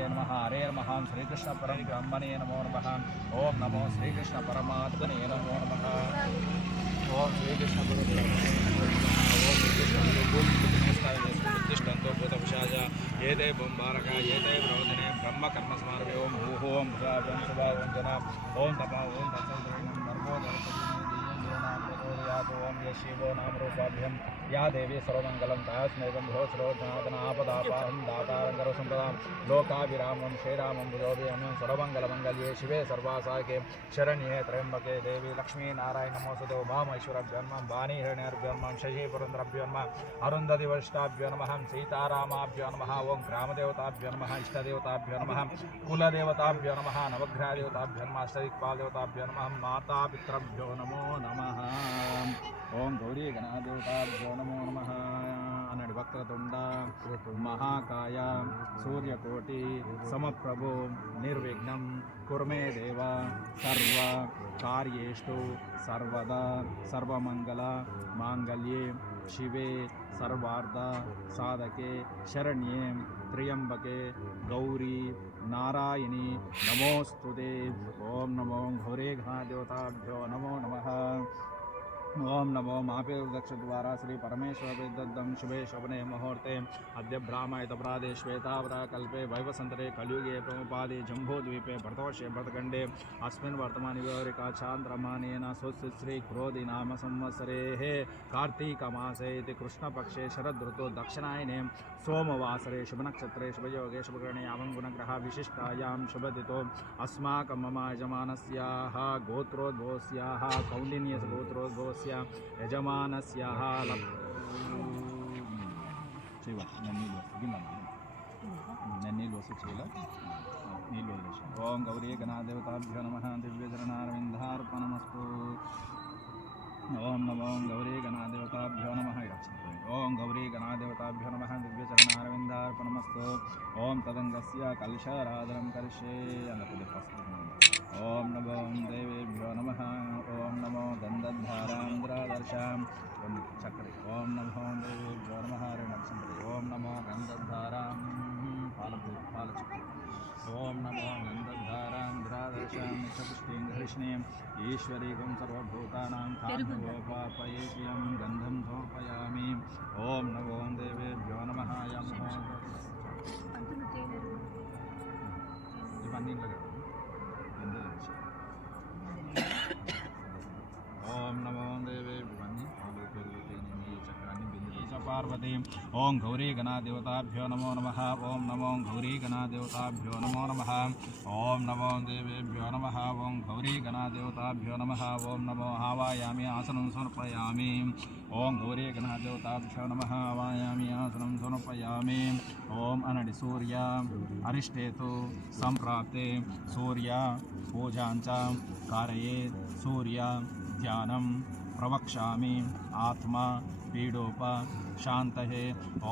परमात्मने नमः। हरे नमः। श्रीकृष्ण परब्रह्मणे नमो नमः। ओम नमो श्रीकृष्ण परमात्मने नमो नमः। ओम श्रीकृष्ण तिष्ठन्तो भूतविशाय एते बंबारक एते ब्रोधने ब्रह्म कर्म स्मारवे ओम भूः ओम भुजावं शुभावं जना ओम तपा ओम तत्सदेवं ओम यशिवो नाम रूपाभ्यं या देवी सर्वमंगलं तास्मेकं भो सर्वजनादन आपदापाहं दातारं संपदां लोकाभिरामं श्रीरामं भुजोभिरामं सर्वमंगलमंगल्ये शिवे सर्वासाके शरण्ये त्र्यंबके देवी लक्ष्मी नारायण नमोस्तुते उमामहेश्वराभ्यो नमः वाणी हिरण्याभ्यो नमः शशि पुरंदराभ्यो नमः अरुंधति वरिष्ठाभ्यो नमः सीतारामाभ्यो नमः ओं ग्रामदेवताभ्यो नमः इष्टदेवताभ्यो नमः कुलदेवताभ्यो नमः नवग्रहदेवताभ्यो नमः अष्टदिक्पालदेवताभ्यो नमः मातापितृभ्यो नमो नमः ओं गौरी गणादेवताभ्यो नमो नमः अन्नडि वक्रतुंड महाकाय सूर्यकोटि समप्रभु निर्विघ्नं कुर्मे देव सर्व कार्येषु सर्वदा सर्वमंगल मांगल्ये शिवे सर्वार्थ साधके शरण्ये त्र्यंबके गौरी नारायणी नमोस्तुते ओम नमो घोरे गणादेवताभ्यो नमो नमः ओम नमो मापेदक्षद्वारा श्री परमेश्वर दत्तं शुभे शोभने मुहूर्ते अद्य ब्राह्मणितप्रादे श्वेतावराकल्पे वैवसन्तरे कलियुगे प्रमुपादे जम्बूद्वीपे भरतवर्षे भरतखण्डे अस्मिन् वर्तमाने व्यवहारिका चान्द्रमानेन सुश्री क्रोधि नाम संवत्सरेः कार्तीकमासे इति कृष्णपक्षे शरदृतु दक्षिणायने सोमवासरे शुभनक्षत्रे शुभयोगे शुभकरणे यावं गुणग्रह विशिष्टायां शुभदितो अस्माकं मम यजमानस्याः गोत्रोद्भवस्याः कौण्डिन्यस्य गोत्रोद्भवस्य यजमानस्याः ओम गौरी गणादेवताभ्यो नमः दिव्यचरणारविन्दार्पणमस्तु ओम नमो गौरी गणादेवताभ्यो नमः ओम गौरी गणादेवताभ्यो नमः दिव्यचरणारविन्दार्पणमस्तु ओम तदङ्गस्य कलशाराधनं करिष्ये ओम नमो देवेभ्यो नमः ओम नमो गन्धद्धारान्द्रादर्शां चक्रे ओम नमो देवेभ्यो नमः ओम नमो गन्धद्धारां पालचक्रे ओम नमो गन्धद्धारान्द्रादर्शां चतुष्टिं हरिष्णीं ईश्वरीकं सर्वभूतानां कामोपापयेष्यं गन्धं समर्पयामि ओम नमो देवेभ्यो नमः ओम नमो देवेभ्यो पार्वती ओं गौरी गणादेवताभ्यो नमो नमः ओं नमो गौरी गणादेवताभ्यो नमो नमः ओं नमो देवेभ्यो नमः ओं गौरी गणादेवताभ्यो नमः ओं नमो आवायामि आसनं समर्पयामि ओं गौरी गणादेवताभ्यो नमः आवायामि आसनं समर्पयामि ओं अनडि सूर्य अरिष्टेतु संप्राप्ते सूर्य पूजाञ्च कारयेत् सूर्य ध्यानं प्रवक्ष्यामि आत्मा पीडोप शांतये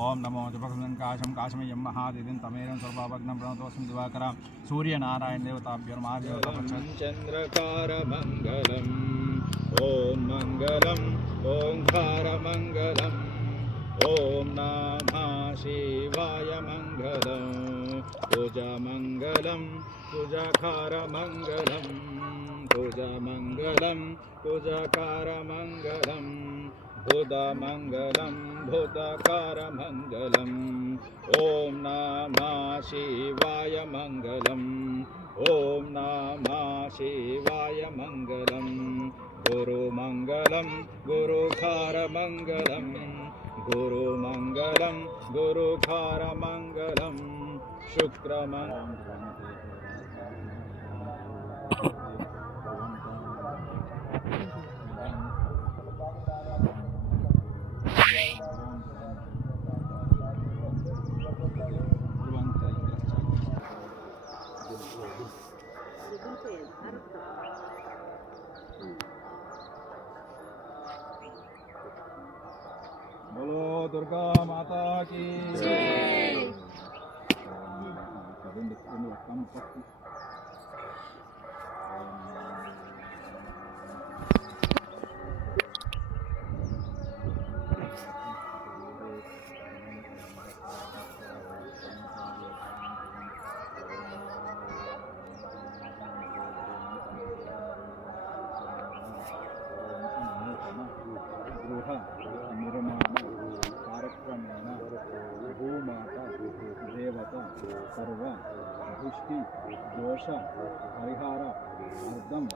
ओम नमो दिवकाशं काशमयं महादितिं तमेरं सर्वभग्नं प्रणतोऽस्मि दिवाकर सूर्यनारायण देवताभ्यो नमः चंद्रकार मंगलम ओम मंगलम ओंकार मंगलम ओम नमः शिवाय मंगलम पूजा मंगलम पूजाकार मंगलम पूजा मंगलम पूजाकार मंगलम भूतमंगलम भूतकारमंगलम ओम नमः शिवाय मंगलम ओम नमः शिवाय मंगलम गुरुमंगलम गुरुकारमंगलम गुरुमंगलम गुरुकारमंगलम शुक्रमंगलम बोलो दुर्गा माता की जय। सर्व दृष्टि दोष परिहार अर्थम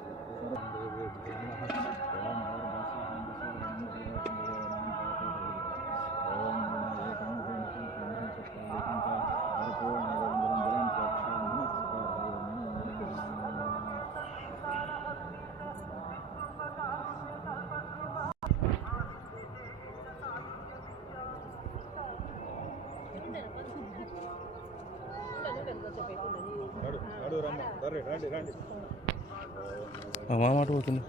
నడు నడు రమ్మ రండి రండి రండి మా మాట పోతుంది